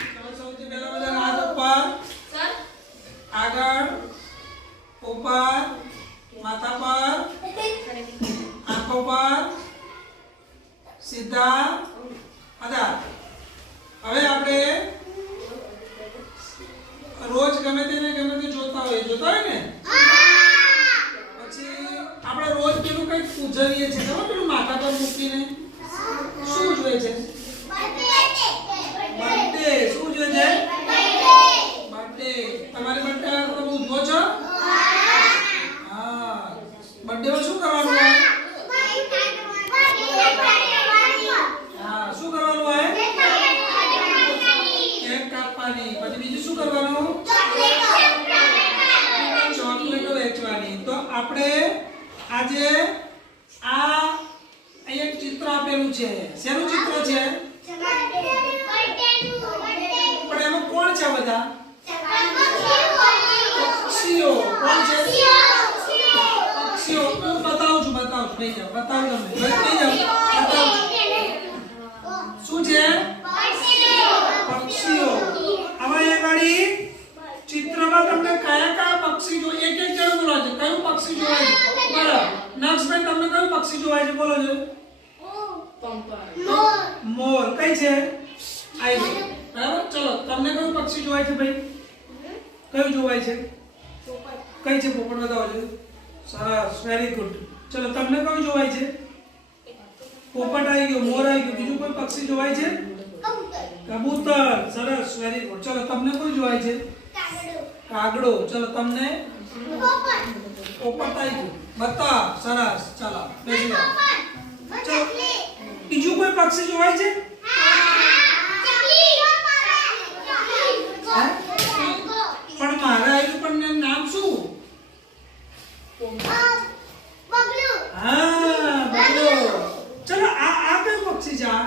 સૌથી પહેલા બધા હાથ ઉપર. સર? આગળ ઉપર માથા પર આંખો પર સીધા આધાર હવે આપણે રોજ ગમે તેને ગમે તે જોતા હોય જોતા હોય ને? પછી આપણે રોજ પેલું કંઈક પૂજરીએ છીએ. ખબર પેલું માથા પર મૂકીને શું જોઈએ છે બર્થડે શું જોઈએ છે બર્થડે તમારી બર્થડે તમે ઉજવો છો હા બર્થડે માં શું કરવાનું હોય હા શું કરવાનું હોય કેક કાપવાની પછી બીજું શું કરવાનું ચોકલેટો વેચવાની તો આપણે આજે આ એક ચિત્ર આપેલું છે. શેનું ચિત્ર છે? પણ એમાં કોણ છે બધા? પક્ષીઓ. કોણ છે? પક્ષીઓ. હું બતાવું છું બતાવું છું. નહીં જાઓ. બતાવું તમને જાઓ. બતાવું શું છે પક્ષીઓ આમાં એક વાળી ચિત્રમાં તમને કયા કયા પક્ષી જો એક એક જણ બોલો છે કયું પક્ષી જોવાય છે બરાબર નક્ષભાઈ જોવાય છે બોલો જો મોર. કઈ છે? આઈ બરાબર? ચલો તમને કયું પક્ષી જોવાય છે ભાઈ? કયું જોવાય છે? કઈ છે પોપટ? બતાવો છો. સરસ. વેરી ગુડ ચલો તમને કયું જોવાય છે? પોપટ આવી ગયો મોર આવી ગયો. બીજું કોઈ પક્ષી જોવાય છે? કબૂતર. સરસ. વેરી ગુડ ચલો તમને કોઈ જોવાય છે? કાગડો. ચલો તમને? પોપટ. આવી ગયો. બતા સરસ. ચલો બેસી જાઓ બીજું કોઈ પક્ષી જોવાય છે પણ મારા આવ્યું પણ એનું નામ શું હા બગલો ચલો આ આ કયું પક્ષી છે આ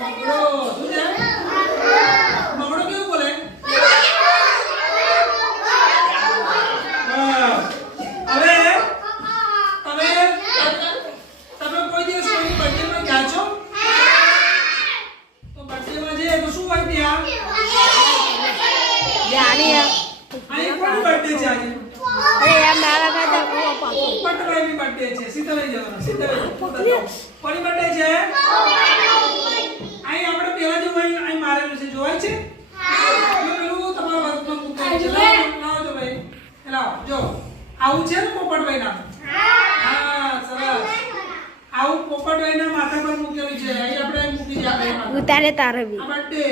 બગડો શું છે બગડો કેવું બોલે બસ. હવે તમે તમે કોઈ દિવસ કોઈની બર્થડેમાં ગયા છો તો બર્થડેમાં જઈએ તો શું હોય ત્યાં અહીં કોની બર્થડે છે આજે પટરાઈની બર્થડે છે સીતાભાઈ જવાનો. સીતાભાઈ કોની બર્થડે છે? અહીં આપણે પેલા જેવું અહીં અહીં મારેલું છે જોવાય છે? પેલું પેલું તમારા વર્ગમાં મૂકેલું છે. લાવો લાવો જો ભાઈ. લાવો જો. આવું છે ને પોપટભાઈ નામ હા સરસ. આવું પોપટભાઈના માથા પર મૂકેલું છે. અહીં આપણે મૂકી આપણે ઉતારે તારે બી. બર્થડે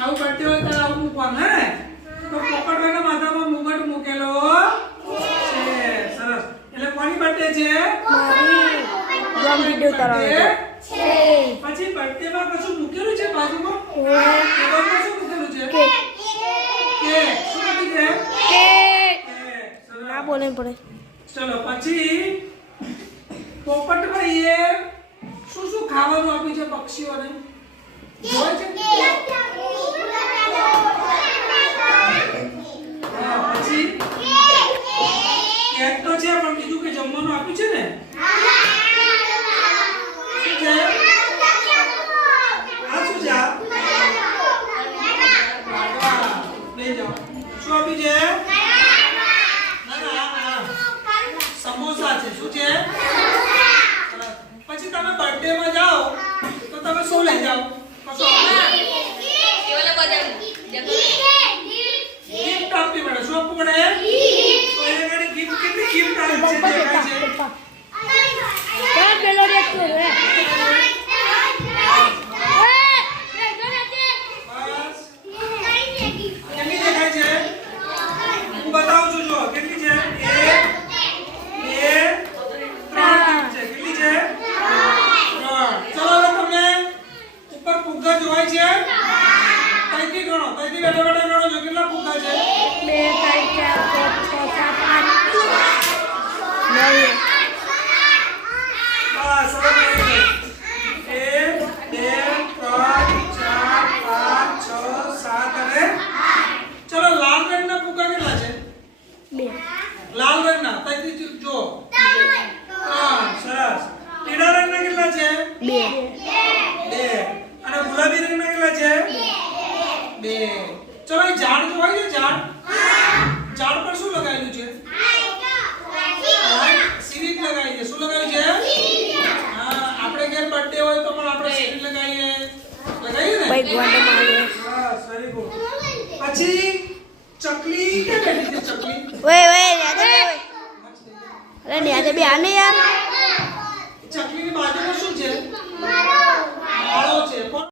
આવું બર્થડે હોય તારે આવું મૂકવાનું હે તો પોપટભાઈ ના માથામાં મુગટ મૂકેલો છે સરસ એટલે કોની બર્થડે છે મારી ઉતારવાનો birthday. પછી બર્થડે માં કશું મૂકેલું છે બાજુમાં ટેબલમાં શું મૂકેલું છે કેક. કેક શું મૂકી છે કે કેક. ના બોલે પડે ચલો પછી પોપટભાઈએ શું શું ખાવાનું આપ્યું છે પક્ષીઓને જોવે છે હા, પછી કેક તો છે પણ બીજું કે જમવાનું આપ્યું છે ને શું છે આ શું છે આ લાડવા. લઈ જાઓ શું આપ્યું છે ના ના આ, આ. સમોસા છે શું છે સરસ. પછી તમે બર્થડે માં જાઓ તો તમે શું લઈ જાઓ? કશો ગિફ્ટ આપવી પડે શું આપવું પડે? તો ગિફ્ટ કેટલી ગિફ્ટ આવે છે દેખાય છે ચાલ પેલો દેખતો રે બસ કેટલી દેખાય છે હું બતાવું છું જો કેટલી છે એક બે ત્રણ gift છે કેટલી છે ત્રણ ચલો હવે તમને ઉપર ફુગ્ગા જોવાય છે કઈથી કઈથી બેઠા બેઠા ગણો છો કેટલા ફૂંકા છે? બે ત્રણ ચાર પાંચ છ સાત આઠ. નવ બસ હવે ઓય ઓય અરે ન્યાજે બે આને યાર ચકલીની બાજુમાં શું છે માળો છે